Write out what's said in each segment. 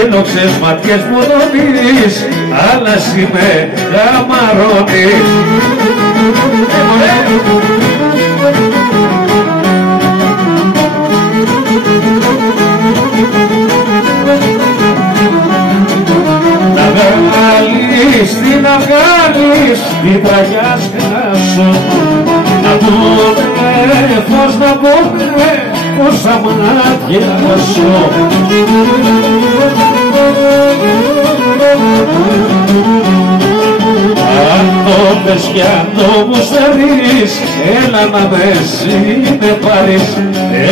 φύλοξες ματιές μου δονείς, αλλά εσύ με καμαρώνεις. Να βγάλεις, τι να βγάλεις, την τραγιά σκάσω, να πούνε φως, να πούνε πόσα μάτια σου. Αν το πες κι αν το γουστάρεις, έλα να με συνεπάρεις,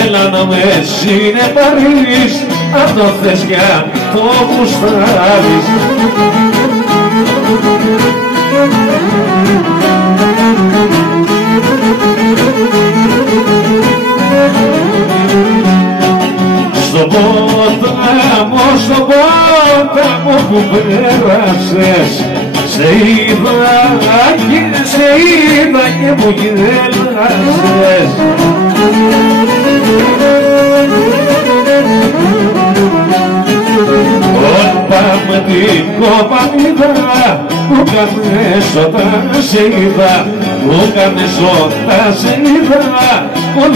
έλα να με συνεπάρεις, αν το θες κι αν το γουστάρεις. Στον ποτάμο που πέρασες, σε είδα και μου γέλασες. Πάμε την κοπανίδα, μου κάνες όταν σε είδα, μου κάνες όταν σε είδα,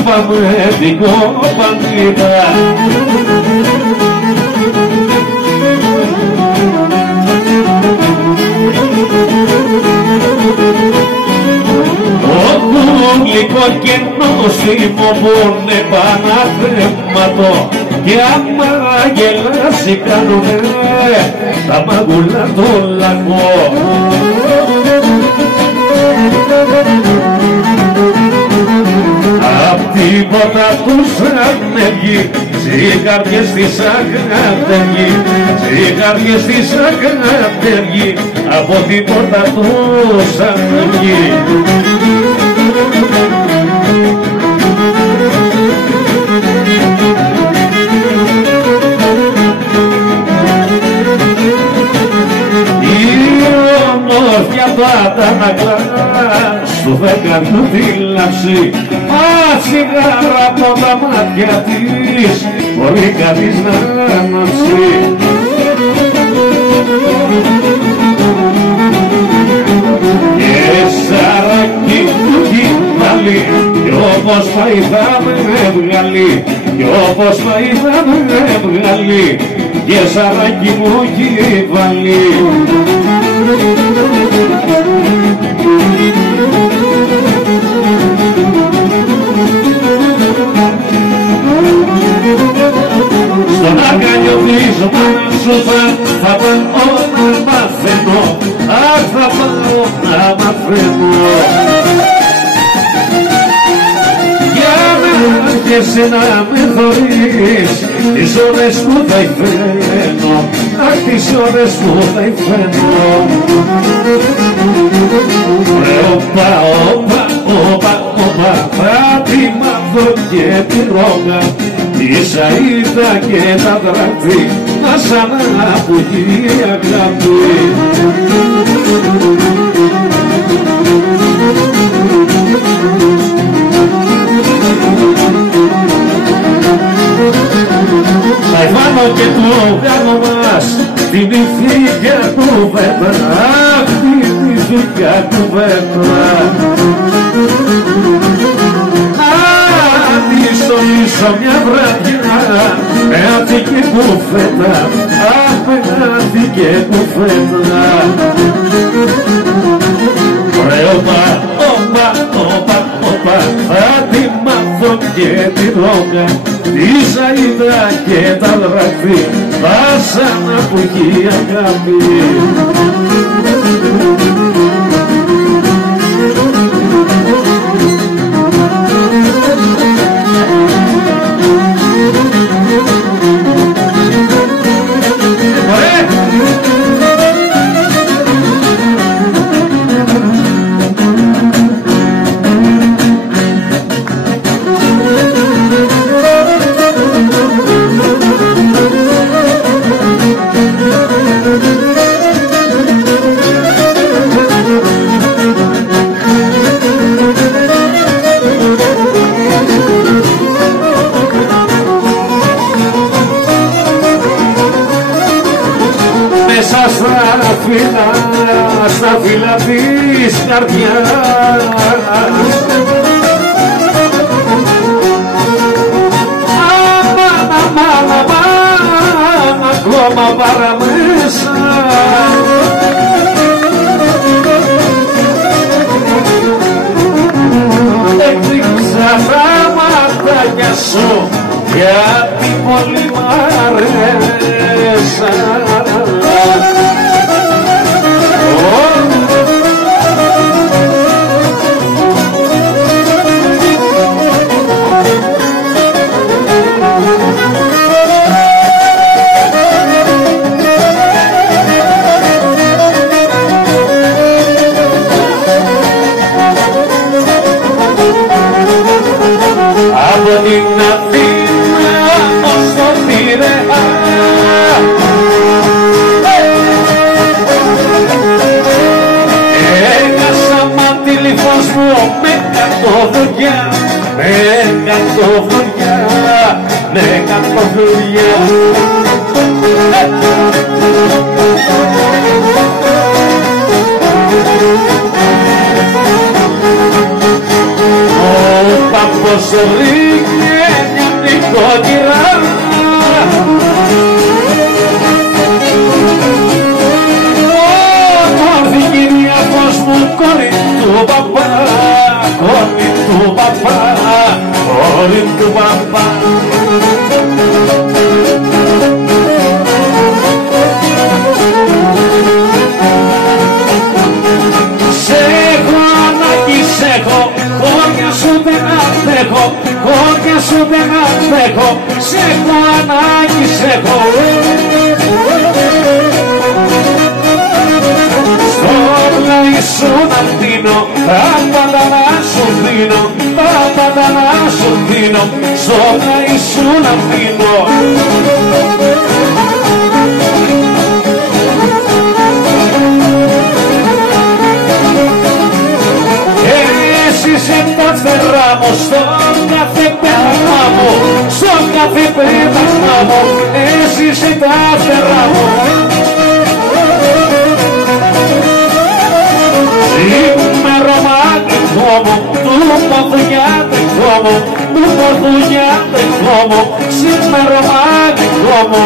πάμε την κοπανίδα. Γλυκό και νόστιμο που είναι παναθέματο, και άμα γελάσει κάνουνε τα μάγουλα το λαγό. Απ' τίποτα τους ανέβγει, τσιγάριες της αγάπη, τσιγάριες της αγάπη, από τίποτα τους ανέβγει. Τα νακλά στο φεγγαριού τη λαψή, τσιγάρα από τα μάτια της μπορεί κανείς να αναψεί. Και σαράκι του κυβάλει, κι όπως πάει θα με βγάλει, κι όπως πάει θα με βγάλει, και σαράκι μου κυβάλει. Στον αγκαλιό της μάνας σου θα πάω να μαθαίνω, αχ θα πάω να μαθαίνω. Για να έρχεσαι να με θωρείς, τις ώρες που θα υφαίνω, αχ τις ώρες που θα υφαίνω. Ρε όπα, όπα, όπα, όπα, θα τη μάθω και τη ρόγα, τη σαΐδα και τα δράκτη, να σαν αποχή αγάπη. Θα εφάνω και το γάμο μας, την ηθίκια κουβέντα, αχ την ηθίκια κουβέντα. Αντιστολίσω μια βραδιά με άτικη κουβέντα, αχ με άτικη κουβέντα. Ρε όπα, όπα, όπα, όπα, θα τη μάθω και τη ρόγα, τη σαΐδα και τα δράκτη, θα σαν αποχή αγάπη. μέσα στα φύλλα της καρδιάς. Ακόμα παραμέσα έκλειψα τα ματάκια σου γιατί πολύ μ' αρέσαν. Από την Αθήνα ως το Πειραιά έχασα μαντήλι φως μου με κατοβουριά, με κατοβουριά, με κατοβουριά. Πάμπος ρίχνε μια νοικοκυρά όρθη κυρίακος μου κόρη του παπά, κόρη του παπά, κόρη του παπά. Σε έχω ανάγκη, σε έχω, χώρια σου δεν αντέχω, χώρια σου δεν αντέχω, σε έχω ανάγκη, σε έχω. Στο πλάι σου να δίνω, τα πάντα να σου δίνω, τα πάντα να σου δίνω, στο πλάι σου να δίνω. Είσαι τα φτερά μου στον κάθε πέταγμα μου, στον κάθε πέταγμα μου, εσύ είσαι τα φτερά μου. Είμαι ρομαντικό μου, του ποδουνιάτικο μου, του ποδουνιάτικο μου, είμαι ρομαντικό μου.